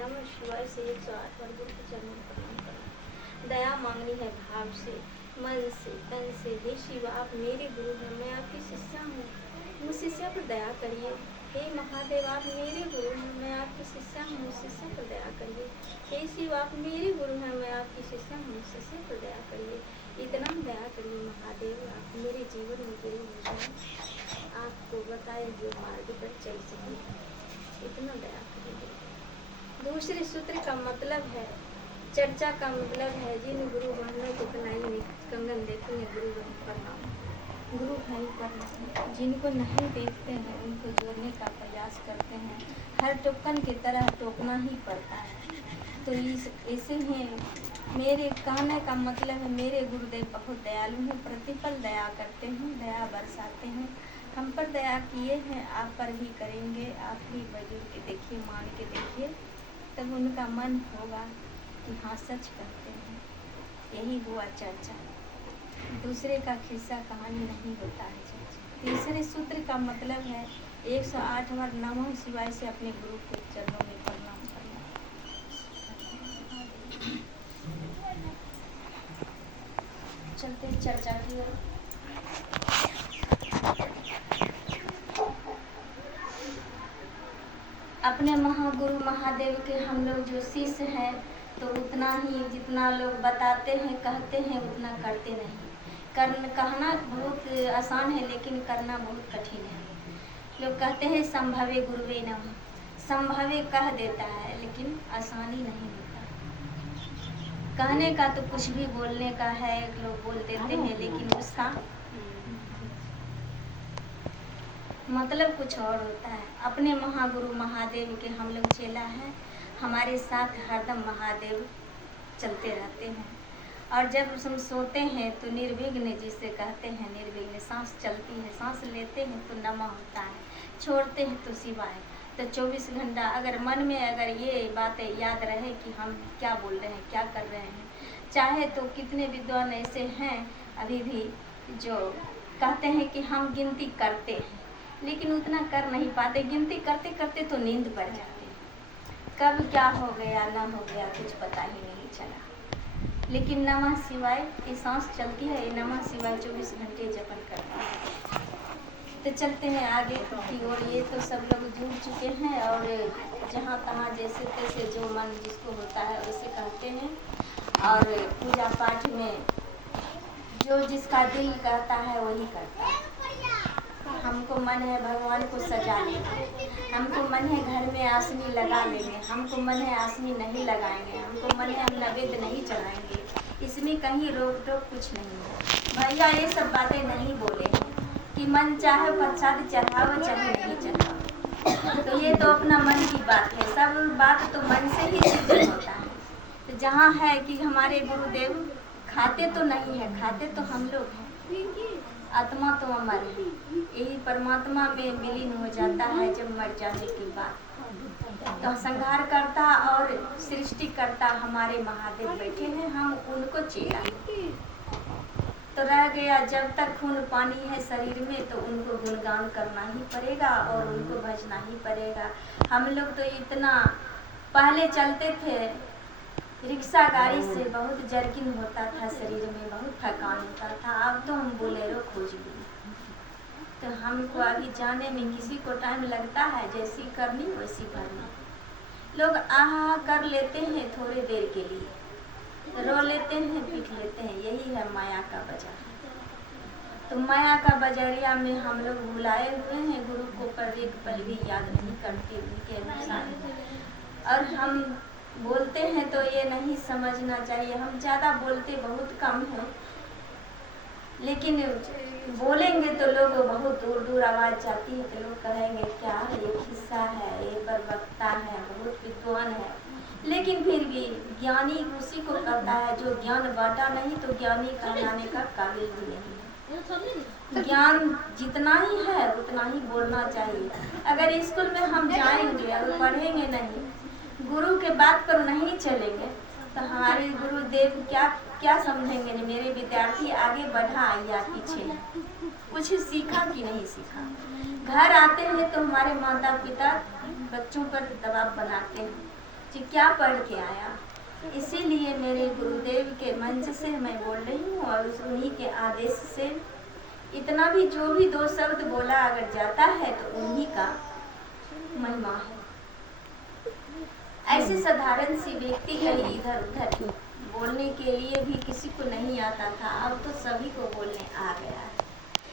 नमः शिवाय से 108 बार गुरु के चरणों में प्रणाम करना। दया मांगनी है भाव से, मन से, तन से। हे शिव, आप मेरे गुरु हैं, मैं आपकी शिष्या हूँ, मुझ शिष्या पर दया करिए। हे महादेव, आप मेरे गुरु हैं, मैं आपकी शिष्या हूँ, मुझ शिष्या पर दया करिए। हे शिव, आप मेरे गुरु हैं, मैं आपकी शिष्या हूँ, मुझ शिष्या पर दया करिए। इतना दया करिए महादेव, आप मेरे जीवन में गुरु हो जाए, आपको बताए जो मार्ग पर चल सके, इतना दया करिए। दूसरे सूत्र का मतलब है, चर्चा का मतलब है, जिन गुरु बहनों को कलाई में कंगन देते हैं गुरु बहन प्रणाम, गुरु भाई प्रणाम। जिनको नहीं देखते हैं उनको जोड़ने का प्रयास करते हैं, हर टोकन की तरह टोकना ही पड़ता है। तो ऐसे ही मेरे कहने का मतलब है, मेरे गुरुदेव बहुत दयालु हैं, प्रतिपल दया करते हैं, दया बरसाते हैं। हम पर दया किए हैं, आप पर भी करेंगे। आप भी बजुर्ग के देखिए, मान के देखिए, तब उनका मन होगा कि हाँ सच करते हैं। यही हुआ चर्चा, दूसरे का खिस्सा कहानी नहीं होता है चर्चा। तीसरे सूत्र का मतलब है 108 बार नमः शिवाय से अपने गुरु के चरणों में प्रणाम करना। चलते चर्चा की ओर। अपने महागुरु महादेव के हम लोग जो शिष्य हैं, तो उतना ही जितना लोग बताते हैं कहते हैं उतना करते नहीं। कहना बहुत आसान है लेकिन करना बहुत कठिन है। लोग कहते हैं संभवे गुरुवे नमः, संभवे कह देता है लेकिन आसानी नहीं होता। कहने का तो कुछ भी बोलने का है, लोग बोल देते हैं, लेकिन उसका मतलब कुछ और होता है। अपने महागुरु महादेव के हम लोग चेला हैं, हमारे साथ हरदम महादेव चलते रहते हैं। और जब हम सोते हैं तो निर्विघ्न जिसे कहते हैं, निर्विघ्न सांस चलती है, सांस लेते हैं तो नमः होता है, छोड़ते हैं तो शिवाय। तो 24 घंटा अगर मन में अगर ये बातें याद रहे कि हम क्या बोल रहे हैं, क्या कर रहे हैं। चाहे तो कितने विद्वान ऐसे हैं अभी भी जो कहते हैं कि हम गिनती करते हैं, लेकिन उतना कर नहीं पाते। गिनती करते करते तो नींद पड़ जाती है, कब क्या हो गया ना हो गया कुछ पता ही नहीं चला। लेकिन नमः शिवाय की सांस चलती है, ये नमः शिवाय 24 घंटे जपन करता है। तो चलते हैं आगे की ओर। ये तो सब लोग जुड़ चुके हैं और जहाँ तहाँ जैसे तैसे जो मन जिसको होता है वैसे कहते हैं। और पूजा पाठ में जो जिसका दिल कहता है वही करता है। हमको मन है भगवान को सजा लेना, हमको मन है घर में आसनी लगा लेंगे, हमको मन है आसनी नहीं लगाएंगे, हमको मन है हम नैवेद्य नहीं चढ़ाएंगे, इसमें कहीं रोक टोक कुछ नहीं है। भैया ये सब बातें नहीं बोले कि मन चाहे प्रसाद चढ़ाओ चाहे नहीं चढ़ाओ, तो ये तो अपना मन की बात है। सब बात तो मन से ही सिद्ध होता है। तो जहाँ है कि हमारे गुरुदेव खाते तो नहीं है, खाते तो हम लोग हैं, आत्मा तो अमर है, यही परमात्मा में विलीन हो जाता है जब मर जाने के बाद। तो संहार करता और सृष्टि करता हमारे महादेव बैठे हैं, हम उनको चेला। तो रह गया जब तक खून पानी है शरीर में तो उनको गुणगान करना ही पड़ेगा और उनको भजना ही पड़ेगा। हम लोग तो इतना पहले चलते थे रिक्शा गाड़ी से, बहुत जर्किन होता था शरीर में, बहुत थकान होता था। अब तो हम बोलेरो खोज लिए, तो हमको अभी जाने में किसी को टाइम लगता है, जैसी करनी वैसी करनी। लोग आहा कर लेते हैं थोड़ी देर के लिए, रो लेते हैं पीट लेते हैं, यही है माया का बाजार। तो माया का बजरिया में हम लोग भुलाए हुए हैं, गुरु को पर एक पल भी याद नहीं करते उनके अनुसार। और हम बोलते हैं तो ये नहीं समझना चाहिए, हम ज़्यादा बोलते बहुत कम हैं, लेकिन बोलेंगे तो लोग बहुत दूर दूर आवाज़ जाती है तो लोग कहेंगे क्या ये खिस्सा है, ये बरबकता है, बहुत विद्वान है। लेकिन फिर भी ज्ञानी उसी को कहता है जो ज्ञान बांटा नहीं तो ज्ञानी कहलाने का काबिल भी नहीं है। ज्ञान जितना ही है उतना ही बोलना चाहिए। अगर स्कूल में हम जाएंगे और पढ़ेंगे नहीं, गुरु के बात पर नहीं चलेंगे, तो हमारे गुरुदेव क्या समझेंगे। मेरे विद्यार्थी आगे बढ़ा या पीछे, कुछ सीखा कि नहीं सीखा। घर आते हैं तो हमारे माता पिता बच्चों पर दबाव बनाते हैं, कि क्या पढ़ के आया। इसीलिए मेरे गुरुदेव के मंच से मैं बोल रही हूँ और उन्हीं के आदेश से इतना भी जो भी दो शब्द बोला अगर जाता है तो उन्हीं का महिमा है। ऐसे साधारण सी व्यक्ति कहीं इधर उधर बोलने के लिए भी किसी को नहीं आता था, अब तो सभी को बोलने आ गया है।